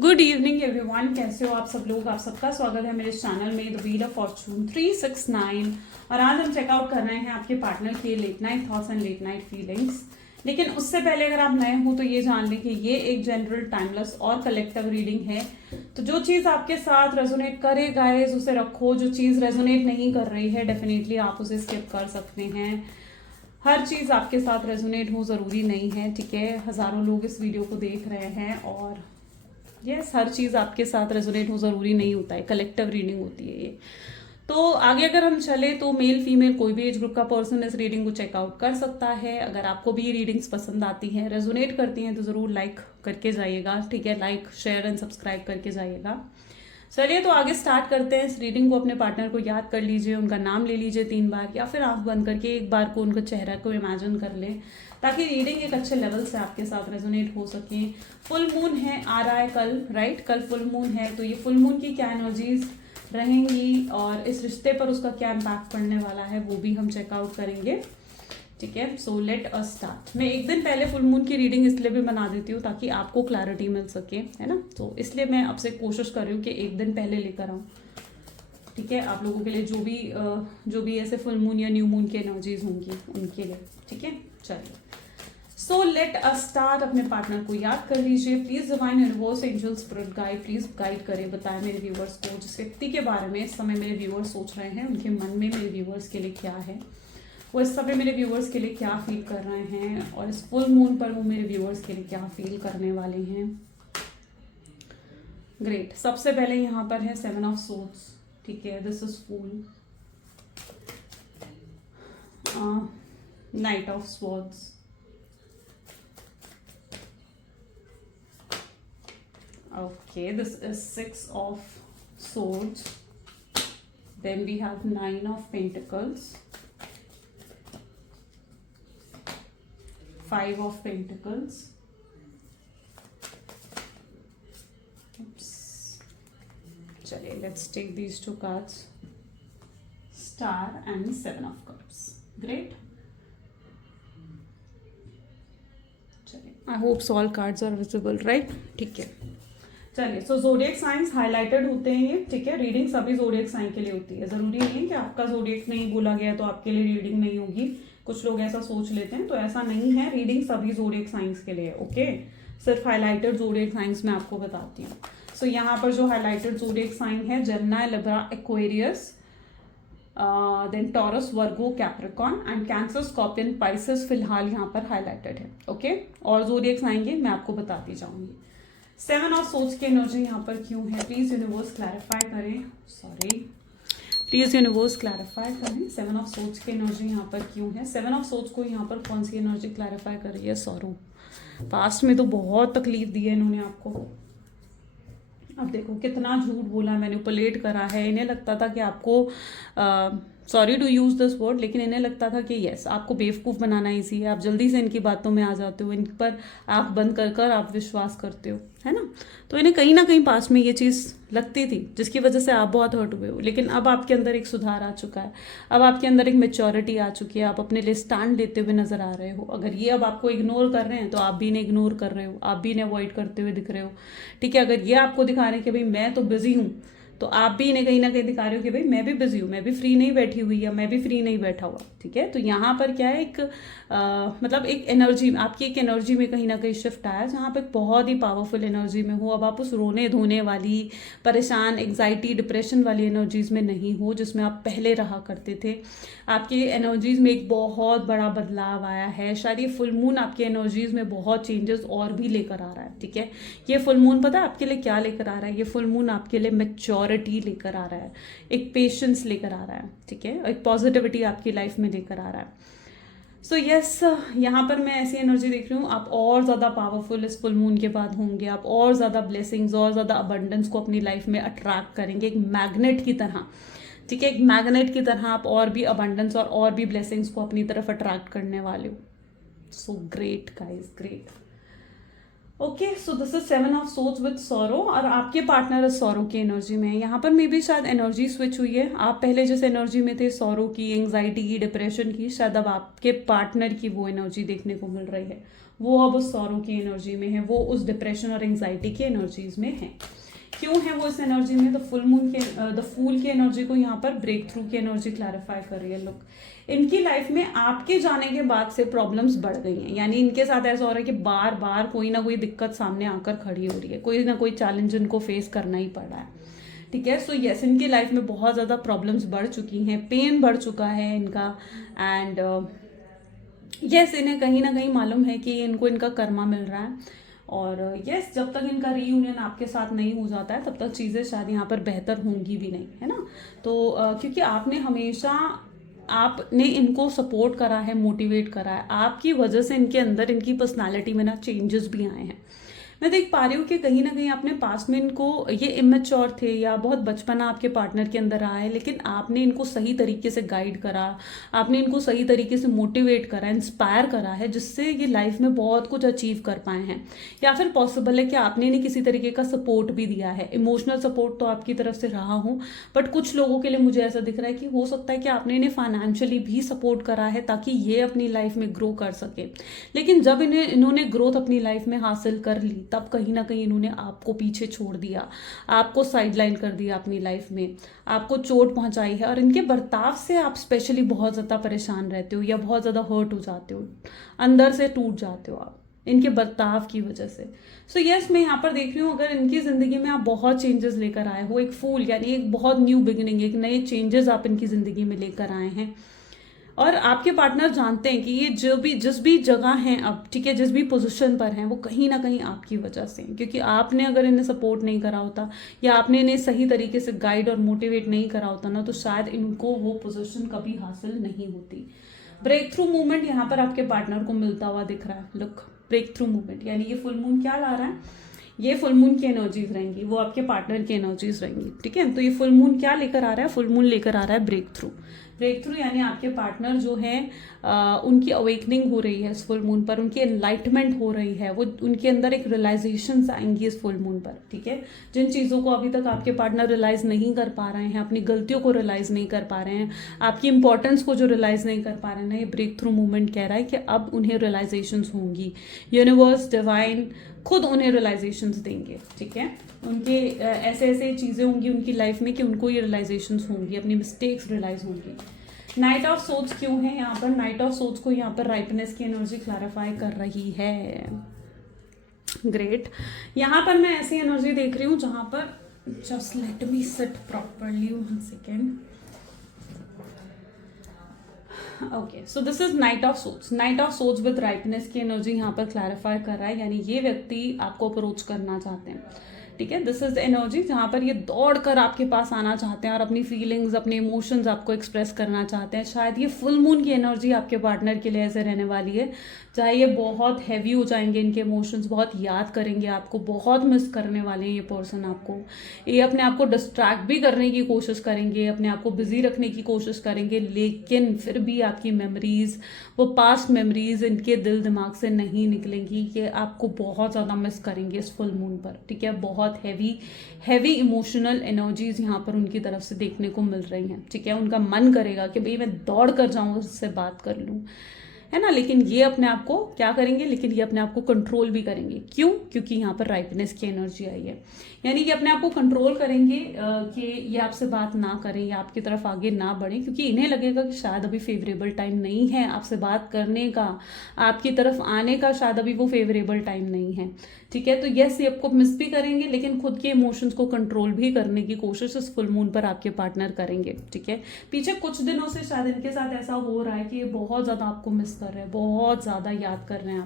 Good evening everyone, कैसे हो आप सब लोग। आप सबका स्वागत है मेरे चैनल में द व्हील ऑफ फॉर्चून 369। और आज हम चेकआउट कर रहे हैं आपके पार्टनर के late night thoughts and late night feelings. लेकिन उससे पहले अगर आप नए हो तो ये जान लें कि ये एक जनरल, टाइमलेस और कलेक्टिव रीडिंग है। तो जो चीज़ आपके साथ रेजोनेट करे गाइस उसे रखो, जो चीज़ रेजोनेट नहीं कर रही है डेफिनेटली आप उसे स्किप कर सकते हैं। हर चीज़ आपके साथ रेजोनेट हो ज़रूरी नहीं है, ठीक है। हज़ारों लोग इस वीडियो को देख रहे हैं और यस, हर चीज़ आपके साथ रेजोनेट हो ज़रूरी नहीं होता है, कलेक्टिव रीडिंग होती है ये। तो आगे अगर हम चले तो मेल फीमेल कोई भी एज ग्रुप का पर्सन इस रीडिंग को चेकआउट कर सकता है। अगर आपको भी ये रीडिंग्स पसंद आती हैं, रेजोनेट करती हैं तो ज़रूर लाइक करके जाइएगा, ठीक है। लाइक, शेयर एंड सब्सक्राइब करके जाइएगा। चलिए तो आगे स्टार्ट करते हैं इस रीडिंग को। अपने पार्टनर को याद कर लीजिए, उनका नाम ले लीजिए 3 बार या फिर आंख बंद करके एक बार को उनका चेहरा को इमेजिन कर लें ताकि रीडिंग एक अच्छे लेवल से आपके साथ रेजोनेट हो सके। फुल मून है, आ रहा है कल, राइट। कल फुल मून है, तो ये फुल मून की क्या एनर्जीज रहेंगी और इस रिश्ते पर उसका क्या इम्पैक्ट पड़ने वाला है वो भी हम चेकआउट करेंगे, ठीक है। So let us start. मैं एक दिन पहले फुल मून की रीडिंग इसलिए भी बना देती हूँ ताकि आपको क्लैरिटी मिल सके, है ना। तो इसलिए मैं आपसे कोशिश कर रही हूँ कि एक दिन पहले लेकर आऊँ, ठीक है, आप लोगों के लिए जो भी ऐसे फुल मून या न्यू मून की एनर्जीज होंगी उनके लिए, ठीक है। चलिए सो लेट अस स्टार्ट। अपने पार्टनर को याद कर लीजिए। Please divine universe, angel, spirit guide, please guide करें, बताएं मेरे व्यूवर्स को जिस व्यक्ति के बारे में इस समय मेरे व्यूवर्स सोच रहे हैं उनके मन में मेरे व्यूवर्स के लिए क्या है, वो इस समय मेरे व्यूवर्स के लिए क्या फील कर रहे हैं और इस फुल मून पर वो मेरे व्यूवर्स के लिए क्या फील करने वाले हैं। ग्रेट। सबसे पहले यहाँ पर है 7 ऑफ सोर्ड्स, ठीक है। This is fool. Knight of swords, okay, this is 6 of swords. Then we have 9 of pentacles, 5 of pentacles. Oops. चलिए let's take these 2 cards, star and 7 of cups. Great. चलिए, I hope all cards are visible, right? ठीक है। चलिए सो जोडिएक science highlighted होते हैं ये, ठीक है। रीडिंग सभी जोडिएक साइन के लिए होती है, जरूरी नहीं है कि आपका जोडिएक नहीं बोला गया तो आपके लिए रीडिंग नहीं होगी। कुछ लोग ऐसा सोच लेते हैं, तो ऐसा नहीं है। रीडिंग सभी जोडिएक साइंस के लिए है, ओके। सिर्फ हाईलाइटेड जोडिएक साइंस मैं आपको बताती हूँ। सो यहाँ पर जो हाईलाइटेड जोडिएक साइन है Gemini, Libra, Aquarius, then Taurus, Virgo, Capricorn and Cancer, Scorpion, Pisces फिलहाल यहाँ पर हाईलाइटेड है, ओके। और जोडिएक साइन के मैं आपको बताती जाऊंगी। 7 ऑफ सोच की एनर्जी यहाँ पर क्यों है, प्लीज यूनिवर्स क्लैरिफाई करें। सॉरी, प्लीज यूनिवर्स क्लैरिफाई करें 7 ऑफ सोच की एनर्जी यहाँ पर क्यों है। 7 ऑफ सोच को यहाँ पर कौन सी एनर्जी क्लैरिफाई कर रही है। सॉरो, पास्ट में तो बहुत तकलीफ दी है इन्होंने आपको। अब देखो कितना झूठ बोला, मैनिपुलेट करा है। इन्हें लगता था कि आपको sorry to use this word, लेकिन इन्हें लगता था कि यस आपको बेवकूफ़ बनाना ईजी है, आप जल्दी से इनकी बातों में आ जाते हो, इन पर आंख बंद कर कर आप विश्वास करते हो, है ना। तो इन्हें कहीं ना कहीं पास में ये चीज़ लगती थी जिसकी वजह से आप बहुत हर्ट हुए हो। लेकिन अब आपके अंदर एक सुधार आ चुका है, अब आपके अंदर एक मेच्योरिटी आ चुकी है, आप अपने लिए स्टैंड लेते हुए नजर आ रहे हो। अगर ये अब आपको इग्नोर कर रहे हैं तो आप भी इन्हें इग्नोर कर रहे हो, आप भी इन्हें अवॉइड करते हुए दिख रहे हो, ठीक है। अगर ये आपको दिखा रहे हैं कि भाई मैं तो बिजी हूँ, तो आप भी इन्हें कहीं ना कहीं दिखा रहे हो कि भाई मैं भी बिजी हूँ, मैं भी फ्री नहीं बैठी हुई या मैं भी फ्री नहीं बैठा हुआ, ठीक है। तो यहाँ पर क्या है, एक मतलब एक एनर्जी, आपकी एक एनर्जी में कहीं ना कहीं शिफ्ट आया जहाँ पे बहुत ही पावरफुल एनर्जी में हो। अब आप उस रोने धोने वाली, परेशान, एग्जाइटी, डिप्रेशन वाली एनर्जीज में नहीं हो जिसमें आप पहले रहा करते थे। आपकी एनर्जीज में एक बहुत बड़ा बदलाव आया है। शायद ये फुल मून आपकी एनर्जीज में बहुत चेंजेस और भी लेकर आ रहा है, ठीक है। ये फुल मून पता है आपके लिए क्या लेकर आ रहा है। ये फुल मून आपके लिए मैच्योरिटी लेकर आ रहा है, एक पेशेंस लेकर आ रहा है, ठीक है। एक पॉजिटिविटी आपकी लाइफ में लेकर आ रहा है। सो यस, यहाँ पर मैं ऐसी एनर्जी देख रही हूँ, आप और ज़्यादा पावरफुल इस फुल मून के बाद होंगे। आप और ज़्यादा ब्लेसिंग्स और ज़्यादा अबंडेंस को अपनी लाइफ में अट्रैक्ट करेंगे, एक मैग्नेट की तरह, ठीक है। एक मैग्नेट की तरह आप और भी अबंडेंस और भी ब्लेसिंग्स को अपनी तरफ अट्रैक्ट करने वाले हो। So great guys, great. Okay, so this is 7 of Swords with sorrow, और आपके पार्टनर सॉरो की एनर्जी में है। यहाँ पर मे बी शायद एनर्जी स्विच हुई है। आप पहले जिस एनर्जी में थे, सॉरो की, एंग्जाइटी की, डिप्रेशन की, शायद अब आपके पार्टनर की वो एनर्जी देखने को मिल रही है। वो अब उस सॉरो की एनर्जी में है, वो उस डिप्रेशन और एंग्जाइटी की एनर्जीज में है। क्यों है वो इस एनर्जी में? द फूल की एनर्जी को यहाँ पर ब्रेक थ्रू की एनर्जी क्लैरिफाई कर रही है। लुक, इनकी लाइफ में आपके जाने के बाद से प्रॉब्लम्स बढ़ गई हैं। यानी इनके साथ ऐसा हो रहा है कि बार बार कोई ना कोई दिक्कत सामने आकर खड़ी हो रही है, कोई ना कोई चैलेंज इनको फेस करना ही पड़ रहा है। ठीक है, सो यस, इनकी लाइफ में बहुत ज़्यादा प्रॉब्लम्स बढ़ चुकी हैं, पेन बढ़ चुका है इनका, एंड यस, इन्हें कहीं ना कहीं मालूम है कि इनको इनका कर्मा मिल रहा है। और यस, जब तक इनका रीयूनियन आपके साथ नहीं हो जाता है तब तक चीज़ें शायद यहाँ पर बेहतर होंगी भी नहीं, है ना। तो क्योंकि आपने इनको सपोर्ट करा है, मोटिवेट करा है, आपकी वजह से इनके अंदर, इनकी पर्सनालिटी में ना चेंजेस भी आए हैं। मैं देख पा रही हूँ कि कहीं ना कहीं आपने पास्ट में इनको, ये इमेच्योर थे या बहुत बचपना आपके पार्टनर के अंदर आया है, लेकिन आपने इनको सही तरीके से गाइड करा, आपने इनको सही तरीके से मोटिवेट करा, इंस्पायर करा है, जिससे ये लाइफ में बहुत कुछ अचीव कर पाए हैं। या फिर पॉसिबल है कि आपने इन्हें किसी तरीके का सपोर्ट भी दिया है। इमोशनल सपोर्ट तो आपकी तरफ से रहा हो, बट कुछ लोगों के लिए मुझे ऐसा दिख रहा है कि हो सकता है कि आपने इन्हें फाइनेंशियली भी सपोर्ट करा है ताकि ये अपनी लाइफ में ग्रो कर सके। लेकिन जब इन्होंने ग्रोथ अपनी लाइफ में हासिल कर ली, तब कहीं ना कहीं इन्होंने आपको पीछे छोड़ दिया, आपको साइडलाइन कर दिया अपनी लाइफ में, आपको चोट पहुंचाई है। और इनके बर्ताव से आप स्पेशली बहुत ज़्यादा परेशान रहते हो या बहुत ज़्यादा हर्ट हो जाते हो, अंदर से टूट जाते हो आप इनके बर्ताव की वजह से। सो यस, मैं यहाँ पर देख रही हूँ, अगर इनकी ज़िंदगी में आप बहुत चेंजेस लेकर आए हो, एक फूल यानी एक बहुत न्यू बिगिनिंग, एक नए चेंजेस आप इनकी ज़िंदगी में लेकर आए हैं, और आपके पार्टनर जानते हैं कि ये जिस भी जगह हैं अब, ठीक है, जिस भी पोजीशन पर हैं, वो कहीं ना कहीं आपकी वजह से हैं। क्योंकि आपने अगर इन्हें सपोर्ट नहीं करा होता या आपने इन्हें सही तरीके से गाइड और मोटिवेट नहीं करा होता ना, तो शायद इनको वो पोजीशन कभी हासिल नहीं होती। ब्रेक थ्रू मूवमेंट यहाँ पर आपके पार्टनर को मिलता हुआ दिख रहा है। लुक, ब्रेक थ्रू मूवमेंट यानी ये फुल मून क्या ला रहा है? ये फुल मून की एनर्जीज रहेंगी, वो आपके पार्टनर की एनर्जीज रहेंगी। ठीक है, तो ये फुल मून क्या लेकर आ रहा है? फुल मून लेकर आ रहा है ब्रेक थ्रू। ब्रेक थ्रू यानी आपके पार्टनर जो है, उनकी अवेकनिंग हो रही है इस फुल मून पर, उनकी एनलाइटमेंट हो रही है, वो उनके अंदर एक रियलाइजेशंस आएंगी इस फुल मून पर। ठीक है, जिन चीज़ों को अभी तक आपके पार्टनर रियलाइज नहीं कर पा रहे हैं, अपनी गलतियों को रियलाइज नहीं कर पा रहे हैं, आपकी इंपॉर्टेंस को जो रियलाइज नहीं कर पा रहे हैं, ये ब्रेक थ्रू मूवमेंट कह रहा है कि अब उन्हें रियलाइजेशंस होंगी। यूनिवर्स, डिवाइन खुद उन्हें रियलाइजेशंस देंगे। ठीक है, उनके ऐसे ऐसे चीज़ें होंगी उनकी लाइफ में कि उनको ये रियलाइजेशंस होंगी, अपनी मिस्टेक्स रियलाइज होंगी। नाइट ऑफ सोर्ड्स क्यों है यहाँ पर? नाइट ऑफ सोर्ड्स को यहाँ पर राइपनेस की एनर्जी क्लैरिफाई कर रही है। ग्रेट, यहाँ पर मैं ऐसी एनर्जी देख रही हूँ जहाँ पर, just let me sit properly 1 second. Okay, so this is Knight of Swords. Knight of Swords with ripeness की एनर्जी यहाँ पर क्लैरिफाई कर रहा है, यानी ये व्यक्ति आपको अप्रोच करना चाहते हैं। ठीक है, दिस इज द एनर्जी जहाँ पर ये दौड़ कर आपके पास आना चाहते हैं और अपनी फीलिंग्स, अपने इमोशंस आपको एक्सप्रेस करना चाहते हैं। शायद ये फुल मून की एनर्जी आपके पार्टनर के लिए ऐसे रहने वाली है, चाहे ये बहुत हैवी हो जाएंगे, इनके इमोशंस बहुत याद करेंगे आपको, बहुत मिस करने वाले हैं ये पर्सन आपको। ये अपने आप को डिस्ट्रैक्ट भी करने की कोशिश करेंगे, अपने आप को बिजी रखने की कोशिश करेंगे, लेकिन फिर भी आपकी मेमोरीज, वो पास्ट मेमोरीज इनके दिल दिमाग से नहीं निकलेंगी। ये आपको बहुत ज़्यादा मिस करेंगे इस फुल मून पर। ठीक है, बहुत हैवी इमोशनल एनर्जीज यहाँ पर उनकी तरफ से देखने को मिल रही हैं। ठीक है, उनका मन करेगा कि भाई मैं दौड़ कर जाऊँ, उससे बात कर लूँ, है ना, लेकिन ये अपने आप को क्या करेंगे? लेकिन ये अपने आप को कंट्रोल भी करेंगे। क्यों? क्योंकि यहाँ पर राइपनेस की एनर्जी आई है, यानी कि अपने आप को कंट्रोल करेंगे कि ये आपसे बात ना करें या आपकी तरफ आगे ना बढ़ें, क्योंकि इन्हें लगेगा कि शायद अभी फेवरेबल टाइम नहीं है आपसे बात करने का, आपकी तरफ आने का शायद अभी वो फेवरेबल टाइम नहीं है। ठीक है, तो यस, ये आपको मिस भी करेंगे, लेकिन खुद के इमोशंस को कंट्रोल भी करने की कोशिश इस फुल मून पर आपके पार्टनर करेंगे। ठीक है, पीछे कुछ दिनों से शायद इनके साथ ऐसा हो रहा है कि ये बहुत ज़्यादा आपको मिस कर रहे हैं, बहुत ज़्यादा याद कर रहे हैं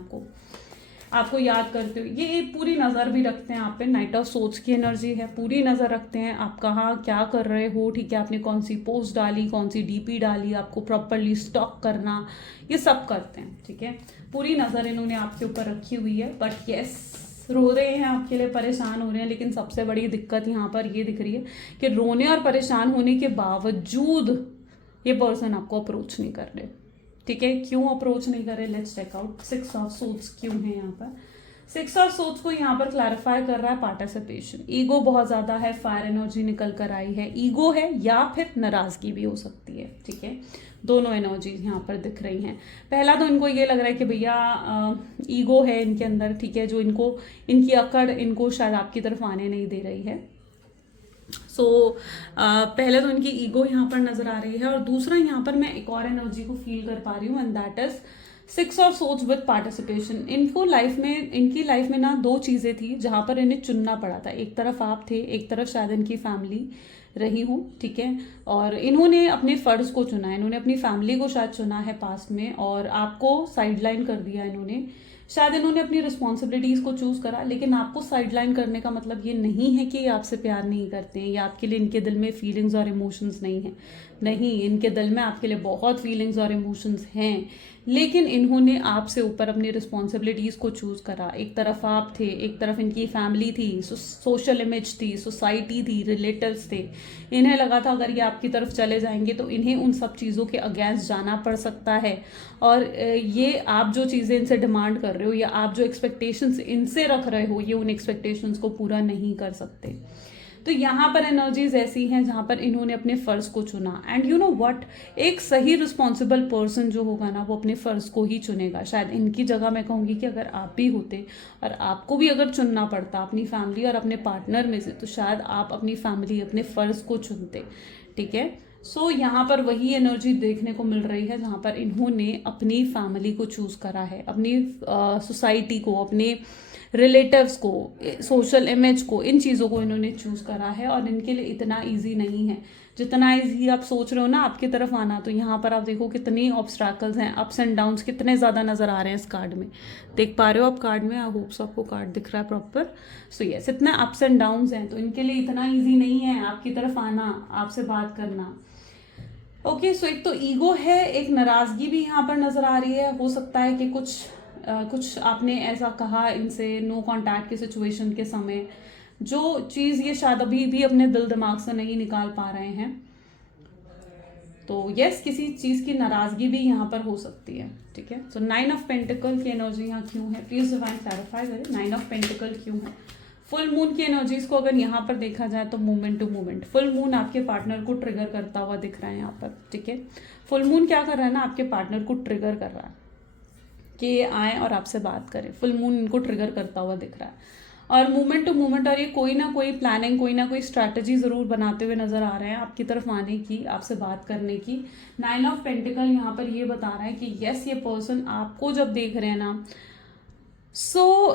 आपको याद करते हो। ये पूरी नज़र भी रखते हैं आप पे, नाइट ऑफ सोर्ड्स की एनर्जी है, पूरी नज़र रखते हैं आप कहाँ क्या कर रहे हो। ठीक है, आपने कौन सी पोस्ट डाली, कौन सी डीपी डाली, आपको प्रॉपरली स्टॉक करना, ये सब करते हैं। ठीक है, पूरी नज़र इन्होंने आपके ऊपर रखी हुई है। बट यस, रो रहे हैं आपके लिए, परेशान हो रहे हैं, लेकिन सबसे बड़ी दिक्कत यहाँ पर ये दिख रही है कि रोने और परेशान होने के बावजूद ये पर्सन आपको अप्रोच नहीं कर रहे। ठीक है, क्यों अप्रोच नहीं कर रहे? Let's check out. 6 of swords क्यों है यहाँ पर? सिक्स ऑफ सोर्ड्स को यहाँ पर क्लैरिफाई कर रहा है पार्टिसिपेशन। ईगो बहुत ज्यादा है, फायर एनर्जी निकल कर आई है, ईगो है या फिर नाराजगी भी हो सकती है, ठीक है। दोनों एनर्जीज यहाँ पर दिख रही हैं। पहला तो इनको ये लग रहा है कि भैया ईगो है इनके अंदर, ठीक है, जो इनको इनकी अकड़ इनको शायद आपकी तरफ आने नहीं दे रही है। पहले तो इनकी ईगो यहाँ पर नजर आ रही है, और दूसरा यहाँ पर मैं एक और एनर्जी को फील कर पा रही हूँ, and that is six of Swords with participation. इनकी लाइफ में ना दो चीजें थी जहां पर इन्हें चुनना पड़ा था। एक तरफ आप थे, एक तरफ शायद इनकी फैमिली रही हूँ, ठीक है, और इन्होंने अपने फर्ज को चुना है, इन्होंने अपनी फैमिली को शायद चुना है पास्ट में, और आपको साइडलाइन कर दिया इन्होंने। शायद इन्होंने अपनी रिस्पॉन्सिबिलिटीज को चूज करा, लेकिन आपको साइडलाइन करने का मतलब ये नहीं है कि ये आपसे प्यार नहीं करते हैं या आपके लिए इनके दिल में फीलिंग्स और इमोशंस नहीं है। नहीं, इनके दिल में आपके लिए बहुत फीलिंग्स और इमोशंस हैं, लेकिन इन्होंने आपसे ऊपर अपनी रिस्पॉन्सिबिलिटीज को चूज करा। एक तरफ आप थे, एक तरफ इनकी फैमिली थी, सोशल इमेज थी, सोसाइटी थी, रिलेटिव्स थे। इन्हें लगा था अगर ये आपकी तरफ चले जाएंगे तो इन्हें उन सब चीज़ों के अगेंस्ट जाना पड़ सकता है, और ये आप जो चीज़ें इनसे डिमांड कर रहे हो या आप जो एक्सपेक्टेशंस इनसे रख रहे हो, ये उन एक्सपेक्टेशंस को पूरा नहीं कर सकते। तो यहाँ पर एनर्जीज ऐसी हैं जहाँ पर इन्होंने अपने फर्ज को चुना, एंड यू नो व्हाट, एक सही रिस्पॉन्सिबल पर्सन जो होगा ना वो अपने फर्ज को ही चुनेगा। शायद इनकी जगह मैं कहूँगी कि अगर आप भी होते और आपको भी अगर चुनना पड़ता अपनी फैमिली और अपने पार्टनर में से, तो शायद आप अपनी फैमिली, अपने फर्ज को चुनते, ठीक है। यहाँ पर वही एनर्जी देखने को मिल रही है जहाँ पर इन्होंने अपनी फैमिली को चूज करा है, अपनी सोसाइटी को, अपने रिलेटिव्स को, सोशल इमेज को, इन चीज़ों को इन्होंने चूज करा है, और इनके लिए इतना इजी नहीं है जितना इजी आप सोच रहे हो ना आपकी तरफ आना। तो यहाँ पर आप देखो कितनी ऑब्स्ट्रैकल्स हैं, अप्स एंड डाउन्स कितने ज़्यादा नजर आ रहे हैं इस कार्ड में। देख पा रहे हो आप कार्ड में? आई होप्स आपको कार्ड दिख रहा है प्रॉपर। सो यस, इतने अप्स एंड डाउन्स हैं, तो इनके लिए इतना ईजी नहीं है आपकी तरफ आना, आपसे बात करना। ओके, सो एक तो ईगो है, एक नाराजगी भी यहाँ पर नजर आ रही है। हो सकता है कि कुछ आपने ऐसा कहा इनसे नो कांटेक्ट की सिचुएशन के समय, जो चीज ये शायद अभी भी अपने दिल दिमाग से नहीं निकाल पा रहे हैं। तो यस, किसी चीज की नाराजगी भी यहाँ पर हो सकती है, ठीक है। सो 9 ऑफ पेंटिकल की एनर्जी यहाँ क्यों है? प्लीज डिवाइन क्लैरिफाई करें, 9 ऑफ पेंटिकल क्यों है? फुल मून की एनर्जीज को अगर यहाँ पर देखा जाए तो movement to movement, full moon आपके पार्टनर को ट्रिगर करता हुआ दिख रहा है यहाँ पर, ठीक है। फुल मून क्या कर रहा है ना, आपके पार्टनर को ट्रिगर कर रहा है कि ये आए और आपसे बात करें। फुल मून इनको ट्रिगर करता हुआ दिख रहा है, और मूवमेंट टू मूवमेंट, और ये कोई ना कोई प्लानिंग, कोई ना कोई स्ट्रैटेजी जरूर बनाते हुए नजर आ रहे हैं आपकी तरफ आने की, आपसे बात करने की। 9 ऑफ पेंटिकल यहाँ पर ये बता रहा है कि यस, ये पर्सन आपको जब देख रहे हैं ना,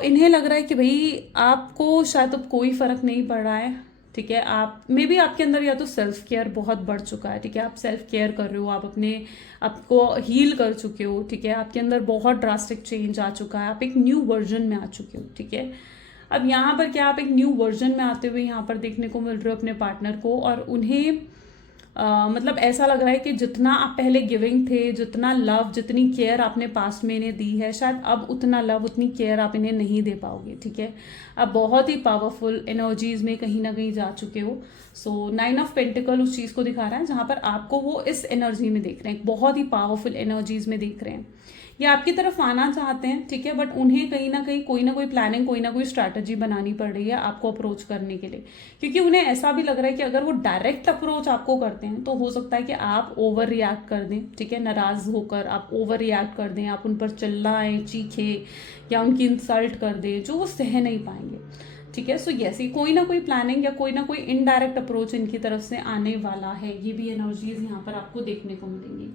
इन्हें लग रहा है कि भाई आपको शायद अब कोई फर्क नहीं पड़ रहा है, ठीक है। आप मे बी आपके अंदर या तो सेल्फ केयर बहुत बढ़ चुका है, ठीक है, आप सेल्फ केयर कर रहे हो, आप अपने आपको हील कर चुके हो, ठीक है, आपके अंदर बहुत ड्रास्टिक चेंज आ चुका है, आप एक न्यू वर्जन में आ चुके हो, ठीक है। अब यहाँ पर क्या आप एक न्यू वर्जन में आते हुए यहाँ पर देखने को मिल रहे हो अपने पार्टनर को, और उन्हें मतलब ऐसा लग रहा है कि जितना आप पहले गिविंग थे, जितना लव, जितनी केयर आपने पास्ट में इन्हें दी है, शायद अब उतना लव, उतनी केयर आप इन्हें नहीं दे पाओगे, ठीक है। अब बहुत ही पावरफुल एनर्जीज में कहीं ना कहीं जा चुके हो। 9 ऑफ पेंटिकल उस चीज को दिखा रहा है जहां पर आपको वो इस एनर्जी में देख रहे हैं, बहुत ही पावरफुल एनर्जीज में देख रहे हैं। ये आपकी तरफ आना चाहते हैं, ठीक है, बट उन्हें कहीं ना कहीं कोई ना कोई प्लानिंग, कोई ना कोई स्ट्रैटेजी बनानी पड़ रही है आपको अप्रोच करने के लिए, क्योंकि उन्हें ऐसा भी लग रहा है कि अगर वो डायरेक्ट अप्रोच आपको करते हैं तो हो सकता है कि आप ओवर रिएक्ट कर दें, ठीक है, नाराज होकर आप ओवर रिएक्ट कर दें, आप उन पर चिल्लाएं, चीखें या उनकी इंसल्ट कर दें, जो वो सह नहीं पाएंगे, ठीक है। यस, कोई ना कोई प्लानिंग या कोई ना कोई इनडायरेक्ट अप्रोच इनकी तरफ से आने वाला है। ये भी एनर्जीज यहाँ पर आपको देखने को मिलेंगी।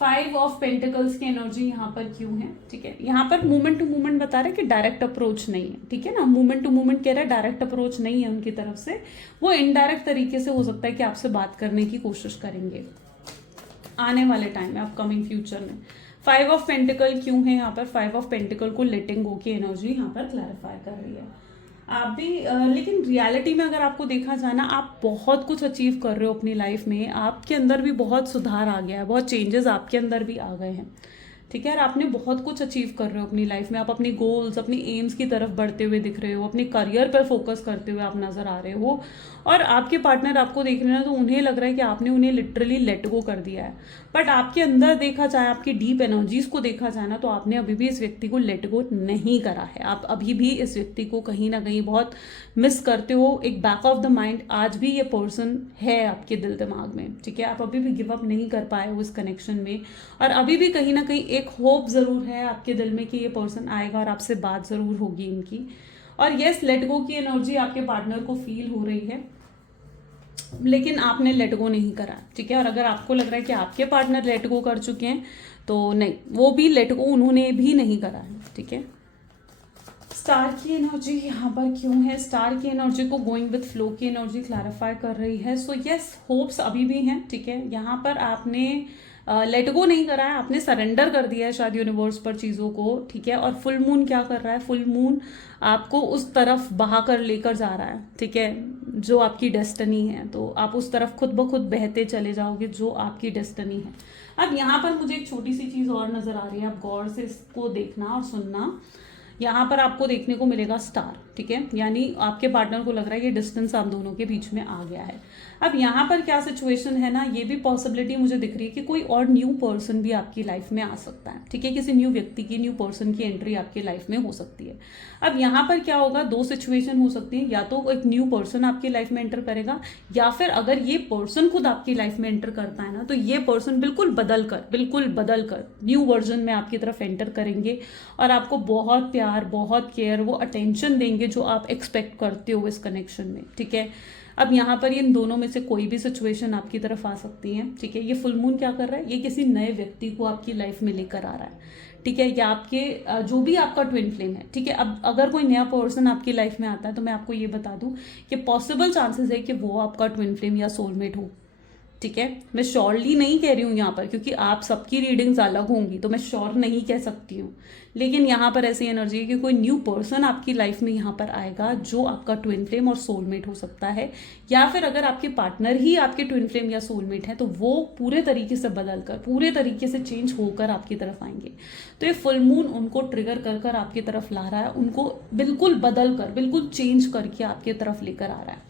5 ऑफ पेंटिकल्स की एनर्जी यहाँ पर क्यों है, ठीक है। यहाँ पर मूवमेंट टू मूवमेंट बता रहे हैं कि डायरेक्ट अप्रोच नहीं है, ठीक है ना। मूवमेंट टू मूवमेंट कह रहा है डायरेक्ट अप्रोच नहीं है उनकी तरफ से, वो इनडायरेक्ट तरीके से हो सकता है कि आपसे बात करने की कोशिश करेंगे आने वाले टाइम में, अपकमिंग फ्यूचर में। 5 ऑफ पेंटिकल क्यों है यहाँ पर? 5 ऑफ पेंटिकल को लेटिंग गो की एनर्जी यहाँ पर क्लैरिफाई कर रही है। आप भी लेकिन रियलिटी में अगर आपको देखा जाए ना, आप बहुत कुछ अचीव कर रहे हो अपनी लाइफ में, आपके अंदर भी बहुत सुधार आ गया है, बहुत चेंजेस आपके अंदर भी आ गए हैं, ठीक है। और आपने बहुत कुछ अचीव कर रहे हो अपनी लाइफ में, आप अपनी गोल्स, अपनी एम्स की तरफ बढ़ते हुए दिख रहे हो, अपने करियर पर फोकस करते हुए आप नजर आ रहे हो, और आपके पार्टनर आपको देख रहे हैं ना, तो उन्हें लग रहा है कि आपने उन्हें लिटरली लेट गो कर दिया है। बट आपके अंदर देखा जाए, आपकी डीप एनर्जीज को देखा जाए ना, तो आपने अभी भी इस व्यक्ति को लेट गो नहीं करा है। आप अभी भी इस व्यक्ति को कहीं ना कहीं बहुत मिस करते हो। एक बैक ऑफ द माइंड आज भी ये पर्सन है आपके दिल दिमाग में, ठीक है। आप अभी भी गिव अप नहीं कर पाए हो इस कनेक्शन में, और अभी भी कहीं ना कहीं एक होप जरूर है आपके दिल में कि ये पर्सन आएगा और आपसे बात जरूर होगी इनकी। और यस, लेट गो की एनर्जी आपके पार्टनर को फील हो रही है, लेकिन आपने लेट गो नहीं करा, ठीक है। और अगर आपको लग रहा है कि आपके पार्टनर लेट गो कर चुके हैं, तो नहीं, वो भी लेट गो उन्होंने भी नहीं करा है, ठीक है। स्टार की एनर्जी यहाँ पर क्यों है? स्टार की एनर्जी को गोइंग विथ फ्लो की एनर्जी क्लैरिफाई कर रही है। सो यस, होप्स अभी भी हैं, ठीक है। यहाँ पर आपने लेट गो नहीं करा है, आपने सरेंडर कर दिया है शायद यूनिवर्स पर चीज़ों को, ठीक है। और फुल मून क्या कर रहा है? फुल मून आपको उस तरफ बहा कर लेकर जा रहा है, ठीक है, जो आपकी डेस्टिनी है। तो आप उस तरफ खुद ब खुद बहते चले जाओगे, जो आपकी डेस्टिनी है। अब यहाँ पर मुझे एक छोटी सी चीज़ और नज़र आ रही है, आप गौर से इसको देखना और सुनना। यहाँ पर आपको देखने को मिलेगा स्टार, ठीक है, यानी आपके पार्टनर को लग रहा है कि डिस्टेंस आप दोनों के बीच में आ गया है। अब यहाँ पर क्या सिचुएशन है ना, ये भी पॉसिबिलिटी मुझे दिख रही है कि कोई और न्यू पर्सन भी आपकी लाइफ में आ सकता है, ठीक है। किसी न्यू व्यक्ति की, न्यू पर्सन की एंट्री आपकी लाइफ में हो सकती है। अब यहाँ पर क्या होगा, दो सिचुएशन हो सकती है, या तो एक न्यू पर्सन आपकी लाइफ में एंटर करेगा, या फिर अगर ये पर्सन खुद आपकी लाइफ में एंटर करता है ना, तो ये पर्सन बिल्कुल बदल कर न्यू वर्जन में आपकी तरफ एंटर करेंगे और आपको बहुत प्यार, बहुत केयर, वो अटेंशन देंगे जो आप एक्सपेक्ट करते हो इस कनेक्शन में, ठीक है। अब यहाँ पर इन दोनों में से कोई भी सिचुएशन आपकी तरफ आ सकती है, ठीक है। ये फुल मून क्या कर रहा है? ये किसी नए व्यक्ति को आपकी लाइफ में लेकर आ रहा है, ठीक है, या आपके जो भी आपका ट्विन फ्लेम है, ठीक है। अब अगर कोई नया पर्सन आपकी लाइफ में आता है, तो मैं आपको ये बता दूं कि पॉसिबल चांसेस है कि वो आपका ट्विन फ्लेम या सोलमेट हो, ठीक है। मैं श्योरली नहीं कह रही हूँ यहाँ पर, क्योंकि आप सबकी रीडिंग्स अलग होंगी, तो मैं श्योर नहीं कह सकती हूँ। लेकिन यहाँ पर ऐसी एनर्जी है कि कोई न्यू पर्सन आपकी लाइफ में यहाँ पर आएगा जो आपका ट्विन फ्लेम और सोलमेट हो सकता है, या फिर अगर आपके पार्टनर ही आपके ट्विन फ्लेम या सोलमेट है, तो वो पूरे तरीके से बदल कर, पूरे तरीके से चेंज होकर आपकी तरफ आएंगे। तो ये फुल मून उनको ट्रिगर कर कर आपकी तरफ ला रहा है, उनको बिल्कुल बदल कर, बिल्कुल चेंज करके आपकी तरफ लेकर आ रहा है।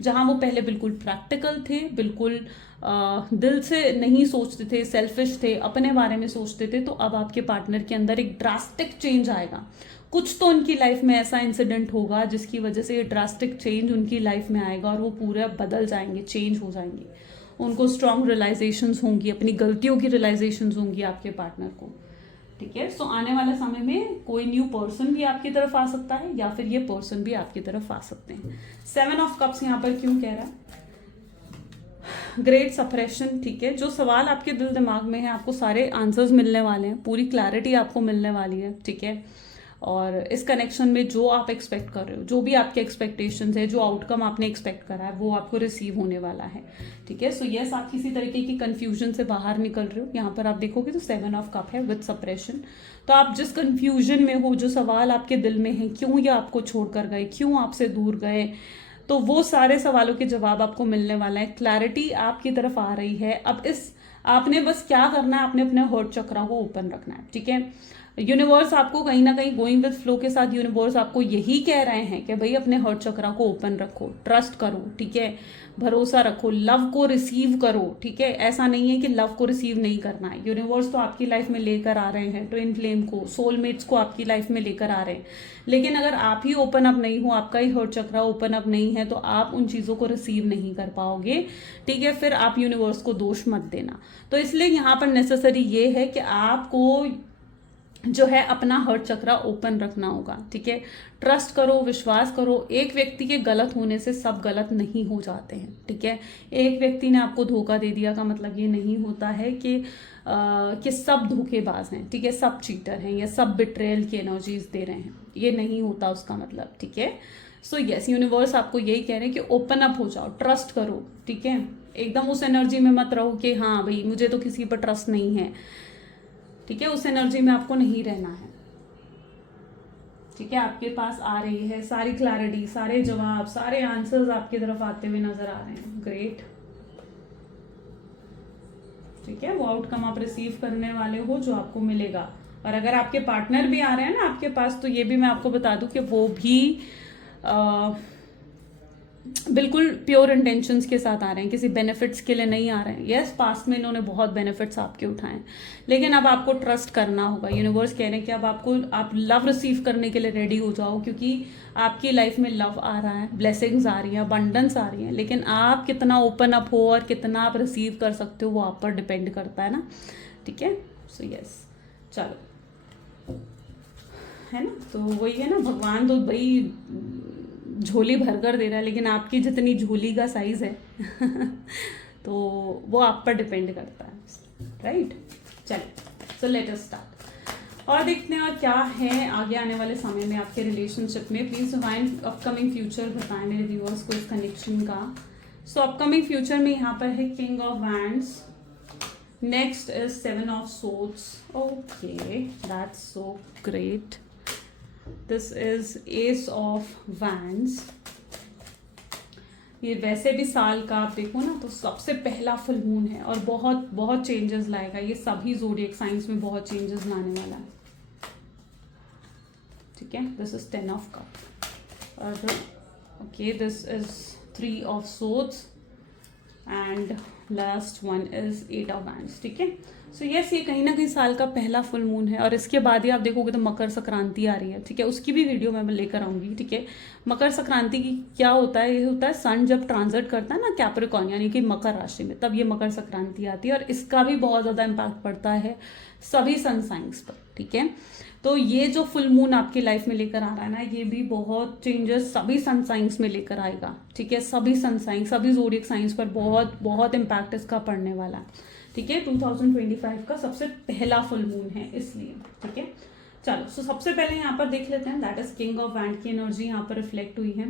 जहाँ वो पहले बिल्कुल प्रैक्टिकल थे, बिल्कुल दिल से नहीं सोचते थे, सेल्फिश थे, अपने बारे में सोचते थे, तो अब आपके पार्टनर के अंदर एक ड्रास्टिक चेंज आएगा। कुछ तो उनकी लाइफ में ऐसा इंसिडेंट होगा जिसकी वजह से ये ड्रास्टिक चेंज उनकी लाइफ में आएगा और वो पूरा बदल जाएंगे, चेंज हो जाएंगे। उनको स्ट्रांग रियलाइजेशंस होंगी, अपनी गलतियों की रियलाइजेशंस होंगी आपके पार्टनर को, ठीक है। सो आने वाले समय में कोई न्यू पर्सन भी आपकी तरफ आ सकता है, या फिर ये पर्सन भी आपकी तरफ आ सकते हैं। 7 ऑफ कप्स यहाँ पर क्यों कह रहा है? ग्रेट सप्रेशन, ठीक है। जो सवाल आपके दिल दिमाग में है, आपको सारे आंसर्स मिलने वाले हैं, पूरी क्लैरिटी आपको मिलने वाली है, ठीक है। और इस कनेक्शन में जो आप एक्सपेक्ट कर रहे हो, जो भी आपके एक्सपेक्टेशंस है, जो आउटकम आपने एक्सपेक्ट करा है, वो आपको रिसीव होने वाला है, ठीक है। सो यस, आप किसी तरीके की कंफ्यूजन से बाहर निकल रहे हो। यहाँ पर आप देखोगे तो 7 ऑफ कप है विद सप्रेशन। तो आप जिस कंफ्यूजन में हो, जो सवाल आपके दिल में है, क्यों ये आपको छोड़कर गए, क्यों आपसे दूर गए, तो वो सारे सवालों के जवाब आपको मिलने वाला है। क्लैरिटी आपकी तरफ आ रही है। अब इस आपने बस क्या करना है, आपने अपने हर्ट चक्रा को ओपन रखना है, ठीक है। यूनिवर्स आपको कहीं ना कहीं गोइंग विद फ्लो के साथ यूनिवर्स आपको यही कह रहे हैं कि भाई अपने हर्ट चक्रा को ओपन रखो, ट्रस्ट करो, ठीक है, भरोसा रखो, लव को रिसीव करो, ठीक है। ऐसा नहीं है कि लव को रिसीव नहीं करना है। यूनिवर्स तो आपकी लाइफ में लेकर आ रहे हैं ट्विन फ्लेम को, सोलमेट्स को आपकी लाइफ में लेकर आ रहे हैं। लेकिन अगर आप ही ओपन अप नहीं हो, आपका ही हर्ट चक्रा ओपन अप नहीं है, तो आप उन चीज़ों को रिसीव नहीं कर पाओगे, ठीक है। फिर आप यूनिवर्स को दोष मत देना। तो इसलिए यहाँ पर नेसेसरी ये है कि आपको जो है अपना हर्ट चक्रा ओपन रखना होगा, ठीक है। ट्रस्ट करो, विश्वास करो। एक व्यक्ति के गलत होने से सब गलत नहीं हो जाते हैं, ठीक है। एक व्यक्ति ने आपको धोखा दे दिया का मतलब ये नहीं होता है कि सब धोखेबाज हैं, ठीक है, सब चीटर हैं या सब बिट्रेयल की एनर्जीज दे रहे हैं, ये नहीं होता उसका मतलब, ठीक है। सो यस, यूनिवर्स आपको यही कह रहे हैं कि ओपन अप हो जाओ, ट्रस्ट करो, ठीक है। एकदम उस एनर्जी में मत रहो कि हाँ भाई मुझे तो किसी पर ट्रस्ट नहीं है, ठीक है। उस एनर्जी में आपको नहीं रहना है, ठीक है। आपके पास आ रही है सारी क्लैरिटी, सारे जवाब, सारे आंसर्स आपकी तरफ आते हुए नजर आ रहे हैं। ग्रेट, ठीक है। वो आउटकम आप रिसीव करने वाले हो जो आपको मिलेगा। और अगर आपके पार्टनर भी आ रहे हैं ना आपके पास, तो ये भी मैं आपको बता दूं कि वो भी बिल्कुल प्योर इंटेंशंस के साथ आ रहे हैं, किसी बेनिफिट्स के लिए नहीं आ रहे हैं। यस, पास्ट में इन्होंने बहुत बेनिफिट्स आपके उठाए, लेकिन अब आपको ट्रस्ट करना होगा। यूनिवर्स कह रहे हैं कि अब आप लव रिसीव करने के लिए रेडी हो जाओ, क्योंकि आपकी लाइफ में लव आ रहा है, ब्लेसिंग्स आ रही हैं, अबंडेंस आ रही हैं, लेकिन आप कितना ओपन अप हो और कितना आप रिसीव कर सकते हो वो आप पर डिपेंड करता है ना। ठीक है, सो यस, चलो, है ना। तो वही है ना, भगवान तो भाई झोली भर कर दे रहा है, लेकिन आपकी जितनी झोली का साइज है तो वो आप पर डिपेंड करता है, राइट। चलिए, सो लेट अस स्टार्ट और देखते हैं और क्या है आगे आने वाले समय में आपके रिलेशनशिप में। प्लीज डिवाइन अपकमिंग फ्यूचर बताएं मेरे व्यूअर्स को इस कनेक्शन का। सो अपकमिंग फ्यूचर में यहाँ पर है king of wands, next is 7 of swords. Okay, that's so great. This is S of wands. ये वैसे भी साल का आप देखो ना तो सबसे पहला फुल मून है और बहुत बहुत चेंजेस लाएगा। ये सभी ज़ोडिएक साइंस में बहुत चेंजेस लाने वाला है। ठीक है, दिस इज 10 ऑफ कप और okay, this is 3 of swords and last one is 8 of wands. ठीक है, सो यस, ये कहीं ना कहीं साल का पहला फुल मून है और इसके बाद ही आप देखोगे तो मकर संक्रांति आ रही है। ठीक है, उसकी भी वीडियो मैं लेकर आऊंगी। ठीक है, मकर संक्रांति की क्या होता है, ये होता है सन जब ट्रांजिट करता है ना कैप्रिकॉर्न यानी कि मकर राशि में, तब ये मकर संक्रांति आती है और इसका भी बहुत ज़्यादा इम्पैक्ट पड़ता है सभी सन साइंस पर। ठीक है, तो ये जो फुल मून आपकी लाइफ में लेकर आ रहा है ना, ये भी बहुत चेंजेस सभी सन साइंस में लेकर आएगा। ठीक है, सभी सन साइंस, सभी ज़ोडिएक साइंस पर बहुत बहुत इम्पैक्ट इसका पड़ने वाला है। ठीक है, 2025 का सबसे पहला फुल मून है इसलिए। ठीक है, चलो, सो सबसे पहले यहाँ पर देख लेते हैं, that is king of wand की एनर्जी यहाँ पर रिफ्लेक्ट हुई है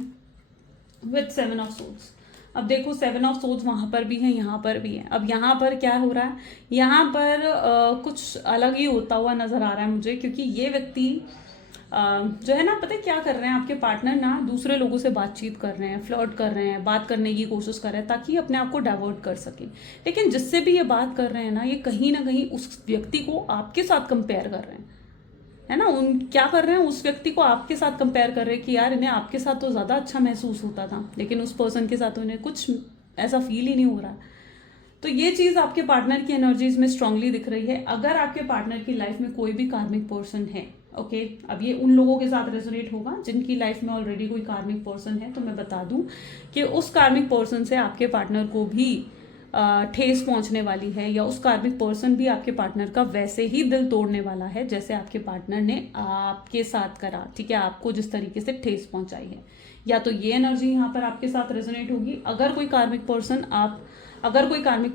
विथ 7 ऑफ सोर्ड्स। अब देखो 7 ऑफ सोर्ड्स वहां पर भी है, यहाँ पर भी है। अब यहाँ पर क्या हो रहा है, यहाँ पर कुछ अलग ही होता हुआ नजर आ रहा है मुझे, क्योंकि ये व्यक्ति जो है ना, पता है क्या कर रहे हैं, आपके पार्टनर ना दूसरे लोगों से बातचीत कर रहे हैं, फ्लर्ट कर रहे हैं, बात करने की कोशिश कर रहे हैं ताकि अपने आप को डाइवर्ट कर सके। लेकिन जिससे भी ये बात कर रहे हैं ना, ये कहीं ना कहीं उस व्यक्ति को आपके साथ कंपेयर कर रहे हैं, है ना। उन क्या कर रहे हैं, उस व्यक्ति को आपके साथ कंपेयर कर रहे हैं कि यार इन्हें आपके साथ तो ज़्यादा अच्छा महसूस होता था, लेकिन उस पर्सन के साथ उन्हें कुछ ऐसा फील ही नहीं हो रहा। तो ये चीज़ आपके पार्टनर की एनर्जीज में स्ट्रांगली दिख रही है। अगर आपके पार्टनर की लाइफ में कोई भी कार्मिक पर्सन है, ओके, अब ये उन लोगों के साथ रेजोनेट होगा जिनकी लाइफ में ऑलरेडी कोई कार्मिक पर्सन है, तो मैं बता दूं कि उस कार्मिक पर्सन से आपके पार्टनर को भी ठेस पहुंचने वाली है, या उस कार्मिक पर्सन भी आपके पार्टनर का वैसे ही दिल तोड़ने वाला है जैसे आपके पार्टनर ने आपके साथ करा। ठीक है, आपको जिस तरीके से ठेस पहुंचाई है, या तो ये एनर्जी यहाँ पर आपके साथ रेजोनेट होगी अगर कोई कार्मिक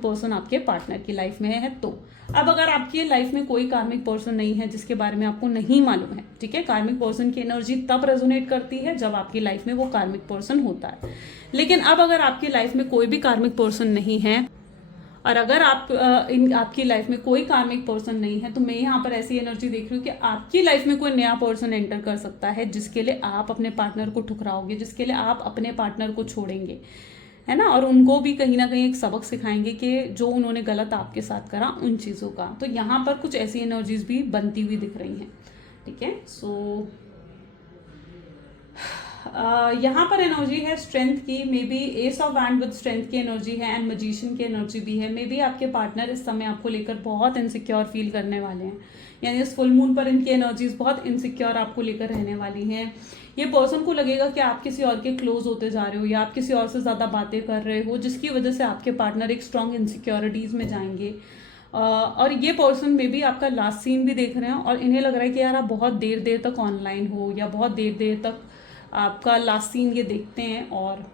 पर्सन आपके पार्टनर की लाइफ में है तो। अब अगर आपकी लाइफ में कोई कार्मिक पर्सन नहीं है जिसके बारे में आपको नहीं मालूम है, ठीक है, कार्मिक पर्सन की एनर्जी तब रेजोनेट करती है जब आपकी लाइफ में वो कार्मिक पर्सन होता है। लेकिन अब अगर आपकी लाइफ में कोई भी कार्मिक पर्सन नहीं है और अगर आपकी लाइफ में कोई कार्मिक पर्सन नहीं है, तो मैं यहाँ पर ऐसी एनर्जी देख रही हूँ कि आपकी लाइफ में कोई नया पर्सन एंटर कर सकता है जिसके लिए आप अपने पार्टनर को ठुकराओगे, जिसके लिए आप अपने पार्टनर को छोड़ेंगे, है ना, और उनको भी कहीं ना कहीं एक सबक सिखाएंगे कि जो उन्होंने गलत आपके साथ करा उन चीज़ों का। तो यहाँ पर कुछ ऐसी एनर्जीज भी बनती हुई दिख रही हैं। ठीक है, सो यहाँ पर एनर्जी है स्ट्रेंथ की, may be S of wand with strength की एनर्जी है एंड मैजिशियन की एनर्जी भी है। मे बी आपके पार्टनर इस समय आपको लेकर बहुत इनसिक्योर फील करने वाले हैं, यानी इस फुल मून पर इनकी एनर्जीज बहुत इनसिक्योर आपको लेकर रहने वाली हैं। ये पर्सन को लगेगा कि आप किसी और के क्लोज होते जा रहे हो या आप किसी और से ज़्यादा बातें कर रहे हो, जिसकी वजह से आपके पार्टनर एक स्ट्रॉन्ग इनसिक्योरिटीज़ में जाएंगे। और ये पर्सन में भी आपका लास्ट सीन भी देख रहे हैं और इन्हें लग रहा है कि यार आप बहुत देर देर तक ऑनलाइन हो या बहुत देर देर तक आपका लास्ट सीन ये देखते हैं, और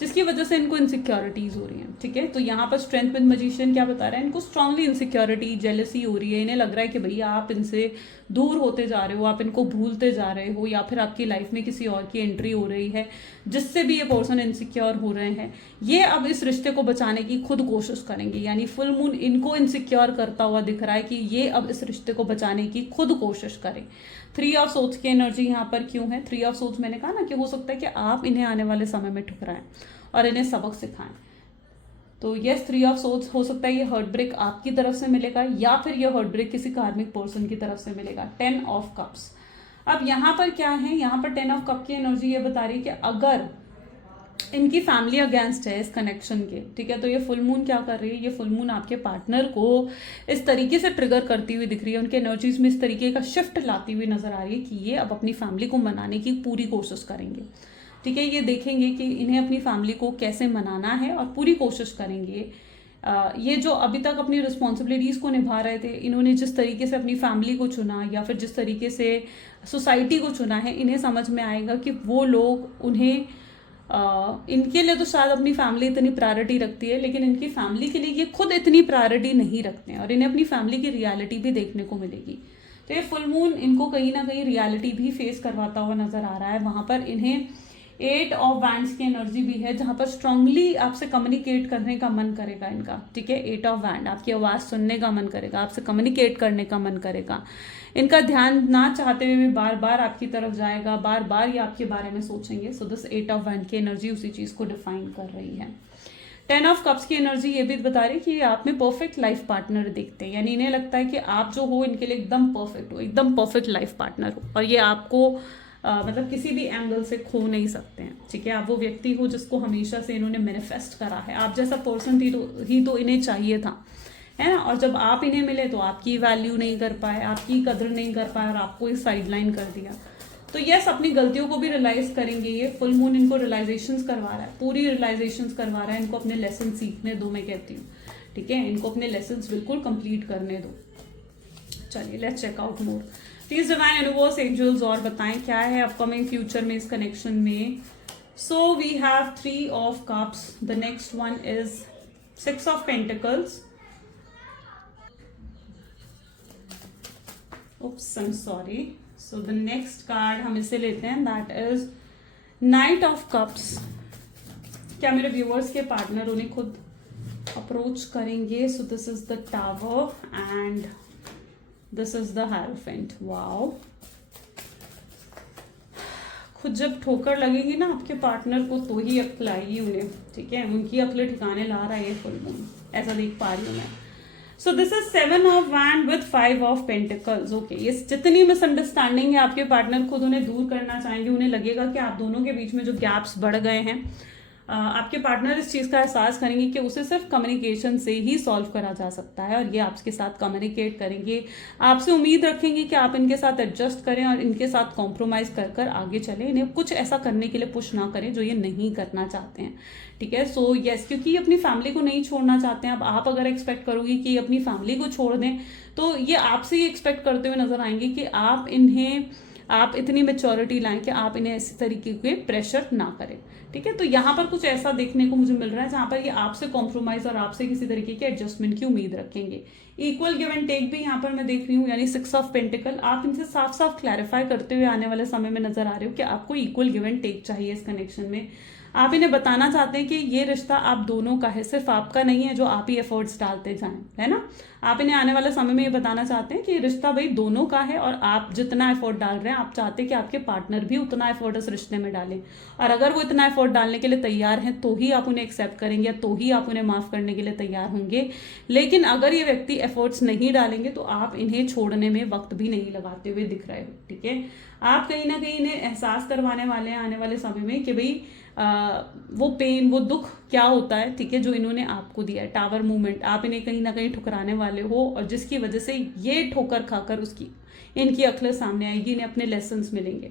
जिसकी वजह से इनको इनसिक्योरिटीज हो रही हैं। ठीक है, तो यहाँ पर स्ट्रेंथ विद मैजिशियन क्या बता रहा है, इनको स्ट्रांगली इनसिक्योरिटी जेलसी हो रही है। इन्हें लग रहा है कि भैया आप इनसे दूर होते जा रहे हो, आप इनको भूलते जा रहे हो, या फिर आपकी लाइफ में किसी और की एंट्री हो रही है जिससे भी ये पर्सन इनसिक्योर हो रहे हैं। ये अब इस रिश्ते को बचाने की खुद कोशिश करेंगे, यानी फुल मून इनको इनसिक्योर करता हुआ दिख रहा है कि ये अब इस रिश्ते को बचाने की खुद कोशिश करें। 3 ऑफ सोर्ड्स की एनर्जी यहाँ पर क्यों है, 3 ऑफ सोर्ड्स मैंने कहा ना कि हो सकता है कि आप इन्हें आने वाले समय में ठुकराएं और इन्हें सबक सिखाएं। तो यस, 3 ऑफ सोर्ड्स हो सकता है ये हर्ट ब्रेक आपकी तरफ से मिलेगा या फिर ये हर्ट ब्रेक किसी कार्मिक पर्सन की तरफ से मिलेगा। 10 ऑफ कप्स। अब यहाँ पर क्या है, यहाँ पर 10 ऑफ कप की एनर्जी ये बता रही है कि अगर इनकी फैमिली अगेंस्ट है इस कनेक्शन के, ठीक है। तो ये फुल मून क्या कर रही है, ये फुल मून आपके पार्टनर को इस तरीके से ट्रिगर करती हुई दिख रही है, उनके एनर्जीज में इस तरीके का शिफ्ट लाती हुई नजर आ रही है कि ये अब अपनी फैमिली को मनाने की पूरी कोशिश करेंगे, ठीक है। ये देखेंगे कि इन्हें अपनी फैमिली को कैसे मनाना है और पूरी कोशिश करेंगे। ये जो अभी तक अपनी रिस्पॉन्सिबिलिटीज़ को निभा रहे थे, इन्होंने जिस तरीके से अपनी फैमिली को चुना या फिर जिस तरीके से सोसाइटी को चुना है, इन्हें समझ में आएगा कि वो लोग उन्हें इनके लिए तो शायद अपनी फैमिली इतनी प्रायोरिटी रखती है, लेकिन इनकी फैमिली के लिए ये खुद इतनी प्रायोरिटी नहीं रखते हैं और इन्हें अपनी फैमिली की रियलिटी भी देखने को मिलेगी। तो ये फुल मून इनको कहीं ना कहीं रियलिटी भी फेस करवाता हुआ नजर आ रहा है। वहां पर इन्हें 8 ऑफ वैंड्स की एनर्जी भी है, जहां पर स्ट्रांगली आपसे कम्युनिकेट करने का मन करेगा इनका, ठीक है। 8 ऑफ वैंड, आपकी आवाज सुनने का मन करेगा, आपसे कम्युनिकेट करने का मन करेगा। इनका ध्यान ना चाहते हुए भी बार बार आपकी तरफ जाएगा, बार बार ये आपके बारे में सोचेंगे। सो दिस 8 ऑफ वैंड की एनर्जी उसी चीज को डिफाइन कर रही है। 10 ऑफ कप्स की एनर्जी ये भी बता रही है कि आप में परफेक्ट लाइफ पार्टनर देखते हैं, यानी इन्हें लगता है कि आप जो हो इनके लिए एकदम परफेक्ट हो, एकदम परफेक्ट लाइफ पार्टनर हो और ये आपको मतलब किसी भी एंगल से खो नहीं सकते हैं, ठीक है। आप वो व्यक्ति हो जिसको हमेशा से इन्होंने मैनिफेस्ट करा है, आप जैसा पर्सन ही तो इन्हें चाहिए था, है ना। और जब आप इन्हें मिले तो आपकी वैल्यू नहीं कर पाए, आपकी कदर नहीं कर पाए और आपको इस साइडलाइन कर दिया। तो यस, अपनी गलतियों को भी रियलाइज करेंगे। ये फुल मून इनको रियलाइजेशंस करवा रहा है, पूरी रियलाइजेशंस करवा रहा है इनको। अपने लेसन सीखने दो, मैं कहती हूँ, ठीक है। इनको अपने लेसन बिल्कुल कंप्लीट करने दो। चलिए let's check out more. Please divine universe angels और बताएं क्या है अपकमिंग फ्यूचर में इस कनेक्शन में। So we have 3 of cups, the next one is 6 of pentacles. Oops, I'm sorry. So the next card हम इसे लेते हैं, that is Knight of Cups। क्या मेरे व्यूअर्स के पार्टनर उन्हें खुद अप्रोच करेंगे? So this is the Tower and this is the Hierophant। Wow, खुद जब ठोकर लगेगी ना आपके पार्टनर को तो ही अक्ल आएगी उन्हें, ठीक है। उनकी अक्ल ठिकाने ला रहा है ये फुल मून, ऐसा देख पा रही हूँ मैं। सो this is 7 of wand with 5 of pentacles. Okay, ये जितनी मिसअंडरस्टैंडिंग है आपके पार्टनर खुद उन्हें दूर करना चाहेंगे। उन्हें लगेगा कि आप दोनों के बीच में जो गैप्स बढ़ गए हैं, आपके पार्टनर इस चीज़ का एहसास करेंगे कि उसे सिर्फ कम्युनिकेशन से ही सॉल्व करा जा सकता है और ये आपके साथ कम्युनिकेट करेंगे, आपसे उम्मीद रखेंगे कि आप इनके साथ एडजस्ट करें और इनके साथ कॉम्प्रोमाइज कर कर आगे चलें। इन्हें कुछ ऐसा करने के लिए पुश ना करें जो ये नहीं करना चाहते हैं, ठीक है। सो यस, क्योंकि ये अपनी फैमिली को नहीं छोड़ना चाहते हैं। अब आप अगर एक्सपेक्ट करोगे कि ये अपनी फैमिली को छोड़ दें तो ये आपसे ही एक्सपेक्ट करते हुए नजर आएंगे कि आप इतनी मेच्योरिटी लाएं कि आप इन्हें इस तरीके के प्रेशर ना करें, ठीक है। तो यहाँ पर कुछ ऐसा देखने को मुझे मिल रहा है जहां पर ये आपसे कॉम्प्रोमाइज और आपसे किसी तरीके के एडजस्टमेंट की उम्मीद रखेंगे। इक्वल गिव एंड टेक भी यहाँ पर मैं देख रही हूँ, यानी 6 ऑफ पेंटिकल। आप इनसे साफ साफ क्लैरिफाई करते हुए आने वाले समय में नजर आ रहे हो कि आपको इक्वल गिव एंड टेक चाहिए इस कनेक्शन में। आप इन्हें बताना चाहते हैं कि ये रिश्ता आप दोनों का है, सिर्फ आपका नहीं है जो आप ही एफर्ट्स डालते जाएं, है ना। आप इन्हें आने वाले समय में ये बताना चाहते हैं कि ये रिश्ता भाई दोनों का है और आप जितना एफर्ट डाल रहे हैं आप चाहते हैं कि आपके पार्टनर भी उतना एफर्ट इस रिश्ते में डालें, और अगर वो इतना एफर्ट डालने के लिए तैयार हैं तो ही आप उन्हें एक्सेप्ट करेंगे, तो ही आप उन्हें माफ करने के लिए तैयार होंगे। लेकिन अगर ये व्यक्ति एफर्ट्स नहीं डालेंगे तो आप इन्हें छोड़ने में वक्त भी नहीं लगाते हुए दिख रहे हो, ठीक है। आप कहीं ना कहीं इन्हें एहसास करवाने वाले हैं आने वाले समय में कि भाई वो पेन, वो दुख क्या होता है, ठीक है, जो इन्होंने आपको दिया है। टावर मूवमेंट, आप इन्हें कहीं ना कहीं ठुकराने वाले हो और जिसकी वजह से ये ठोकर खाकर इनकी अक्ल सामने आएगी, इन्हें अपने लेसन्स मिलेंगे।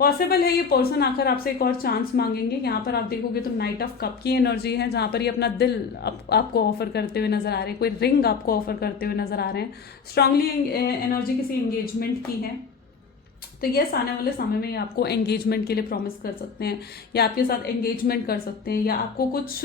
पॉसिबल है ये पर्सन आकर आपसे एक और चांस मांगेंगे। यहाँ पर आप देखोगे तो नाइट ऑफ कप की एनर्जी है, जहाँ पर ये अपना दिल आपको ऑफर करते हुए नजर आ रहे हैं, कोई रिंग आपको ऑफर करते हुए नजर आ रहे हैं। स्ट्रांगली एनर्जी किसी एंगेजमेंट की है। तो यस, आने वाले समय में आपको एंगेजमेंट के लिए प्रॉमिस कर सकते हैं या आपके साथ एंगेजमेंट कर सकते हैं या आपको कुछ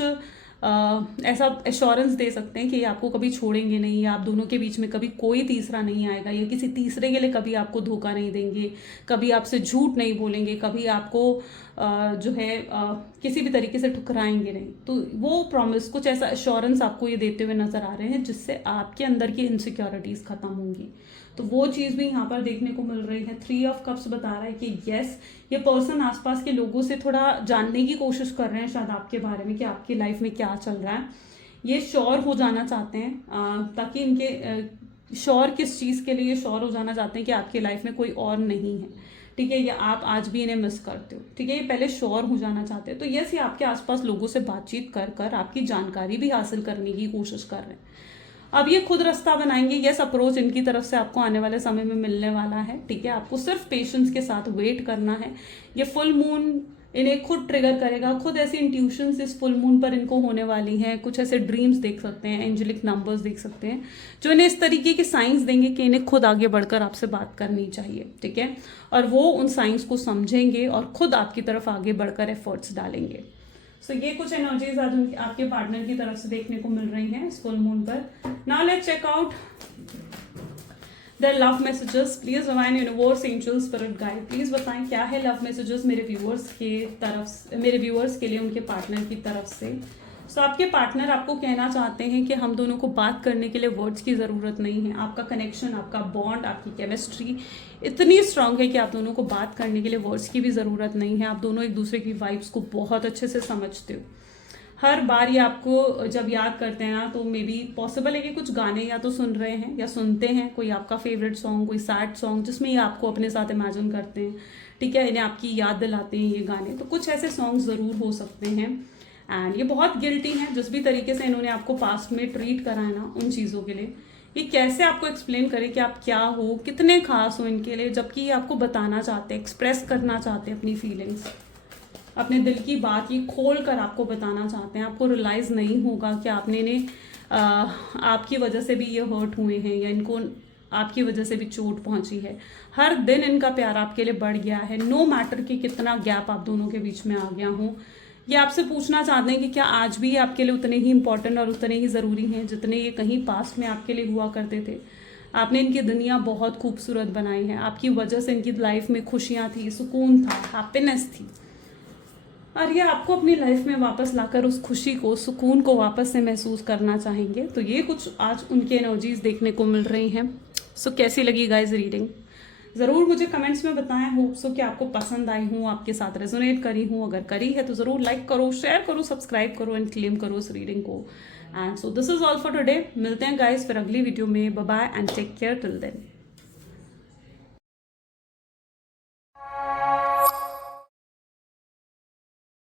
ऐसा एश्योरेंस दे सकते हैं कि आपको कभी छोड़ेंगे नहीं या आप दोनों के बीच में कभी कोई तीसरा नहीं आएगा या किसी तीसरे के लिए कभी आपको धोखा नहीं देंगे, कभी आपसे झूठ नहीं बोलेंगे, कभी आपको जो है किसी भी तरीके से ठुकराएंगे नहीं। तो वो प्रॉमिस, कुछ ऐसा एश्योरेंस आपको ये देते हुए नजर आ रहे हैं जिससे आपके अंदर की इनसिक्योरिटीज खत्म होंगी। तो वो चीज़ भी यहाँ पर देखने को मिल रही है। 3 ऑफ कप्स बता रहा है कि यस, ये पर्सन आसपास के लोगों से थोड़ा जानने की कोशिश कर रहे हैं शायद आपके बारे में कि आपकी लाइफ में क्या चल रहा है। ये श्योर हो जाना चाहते हैं ताकि श्योर किस चीज़ के लिए श्योर हो जाना चाहते हैं कि आपकी लाइफ में कोई और नहीं है, ठीक है, या आप आज भी इन्हें मिस करते हो, ठीक है, ये पहले श्योर हो जाना चाहते हैं। तो यस, ये आपके आसपास लोगों से बातचीत कर कर आपकी जानकारी भी हासिल करने की कोशिश कर रहे हैं। अब ये खुद रास्ता बनाएंगे। यस, अप्रोच इनकी तरफ से आपको आने वाले समय में मिलने वाला है, ठीक है, आपको सिर्फ पेशेंस के साथ वेट करना है। ये फुल मून इन्हें खुद ट्रिगर करेगा, खुद ऐसी इंट्यूशंस इस फुल मून पर इनको होने वाली हैं, कुछ ऐसे ड्रीम्स देख सकते हैं, एंजेलिक नंबर्स देख सकते हैं, जो इन्हें इस तरीके के साइंस देंगे कि इन्हें खुद आगे बढ़कर आपसे बात करनी चाहिए, ठीक है, और वो उन साइंस को समझेंगे और खुद आपकी तरफ आगे बढ़कर एफर्ट्स डालेंगे। सो ये कुछ एनर्जीज आज आपके पार्टनर की तरफ से देखने को मिल रही हैं इस फुल मून पर। Now let's check out their love messages. Please divine universe angel spirit guide, please बताएं क्या है लव मैसेजेस मेरे व्यूअर्स के लिए उनके पार्टनर की तरफ से। सो आपके पार्टनर आपको कहना चाहते हैं कि हम दोनों को बात करने के लिए वर्ड्स की ज़रूरत नहीं है। आपका कनेक्शन, आपका बॉन्ड, आपकी केमिस्ट्री इतनी स्ट्रांग है कि आप दोनों को बात करने के लिए वर्ड्स की भी ज़रूरत नहीं है। आप दोनों एक दूसरे की वाइब्स को बहुत अच्छे से समझते हो। हर बार ये आपको जब याद करते हैं ना, तो मे बी पॉसिबल है कि कुछ गाने या तो सुन रहे हैं या सुनते हैं, कोई आपका फेवरेट सॉन्ग, कोई सैड सॉन्ग जिसमें ये आपको अपने साथ इमेजिन करते हैं, ठीक है, इन्हें आपकी याद दिलाते हैं ये गाने। तो कुछ ऐसे सॉन्ग ज़रूर हो सकते हैं। एंड ये बहुत गिल्टी हैं जिस भी तरीके से इन्होंने आपको पास्ट में ट्रीट करा है ना, उन चीज़ों के लिए ये कैसे आपको एक्सप्लेन करें कि आप क्या हो, कितने खास हो इनके लिए, जबकि ये आपको बताना चाहते हैं, एक्सप्रेस करना चाहते हैं अपनी फीलिंग्स, अपने दिल की बात ये खोल कर आपको बताना चाहते हैं। आपको रियलाइज़ नहीं होगा कि आपने इन्हें आपकी वजह से भी ये हर्ट हुए हैं या इनको आपकी वजह से भी चोट पहुंची है। हर दिन इनका प्यार आपके लिए बढ़ गया है, नो मैटर कि कितना गैप आप दोनों के बीच में आ गया हो। ये आपसे पूछना चाहते हैं कि क्या आज भी आपके लिए उतने ही इंपॉर्टेंट और उतने ही ज़रूरी हैं जितने ये कहीं पास्ट में आपके लिए हुआ करते थे। आपने इनकी दुनिया बहुत खूबसूरत बनाई है, आपकी वजह से इनकी लाइफ में खुशियाँ थी, सुकून था, हैप्पीनेस थी, और ये आपको अपनी लाइफ में वापस लाकर उस खुशी को, सुकून को वापस से महसूस करना चाहेंगे। तो ये कुछ आज उनकी एनर्जीज देखने को मिल रही हैं। सो कैसी लगी गाइज रीडिंग, ज़रूर मुझे कमेंट्स में बताएं। होप सो कि आपको पसंद आई हूँ, आपके साथ रेजोनेट करी हूँ। अगर करी है तो ज़रूर लाइक करो, शेयर करो, सब्सक्राइब करो एंड क्लेम करो इस रीडिंग को। And so this is all for today. मिलते हैं गाइज फिर अगली वीडियो में। Bye bye and take care till then.